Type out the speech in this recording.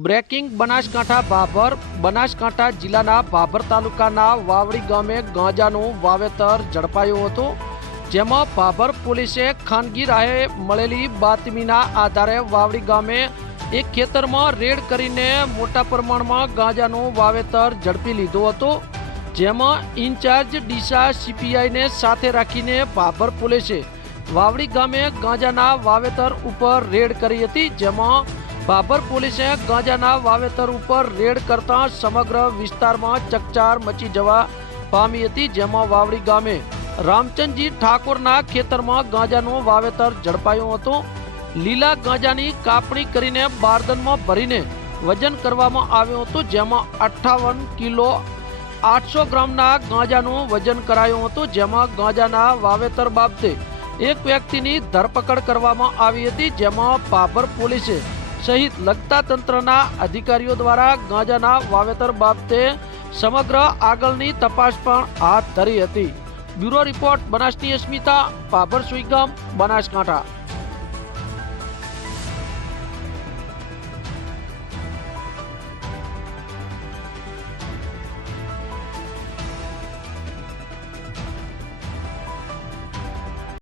Breaking Banaskantha Bhabhar, Banaskantha જિલ્લાના ભાભર તાલુકાના વાવડી ગામે ગાંજાનું વાવેતર ઝડપાયું હતું, જેમાં ભાભર પોલીસે ખાનગી રાહે મળેલી બાતમીના આધારે વાવડી ગામે એક ખેતરમાં રેડ કરીને મોટા પ્રમાણમાં ગાંજાનું વાવેતર ઝડપી લીધું હતું, જેમાં ઇન્ચાર્જ ડીસા સીપીઆઈને સાથે રાખીને ભાભર પોલીસે વાવડી ગામે ગાંજાના વાવેતર ઉપર રેડ કરી હતી, જેમાં ભાભર પોલીસે ગાંજાના વાવેતર ઉપર રેડ કરતા સમગ્ર વિસ્તારમાં ચકચાર મચી જવા પામી હતી, જેમાં વાવડી ગામે રામચંદજી ઠાકોરના ખેતરમાં ગાંજાનું વાવેતર ઝડપાયું હતું. લીલા ગાંજાની કાપણી કરીને બારદનમાં ભરીને વજન કરવામાં આવ્યું હતું, જેમાં અઠ્ઠાવન કિલો આઠસો ગ્રામના ગાંજાનું વજન કરાયું હતું, જેમાં ગાંજાના વાવેતર બાબતે એક વ્યક્તિની ધરપકડ કરવામાં આવી હતી, જેમાં પાભર પોલીસે સહિત લગતા તંત્રના અધિકારીઓ દ્વારા ગાંજાના વાવેતર બાબતે સમગ્ર આગળની તપાસ પણ હાથ ધરી હતી. બ્યુરો રિપોર્ટ, બનાસની અસ્મિતા, પાભર સુઈગામ, બનાસકાંઠા.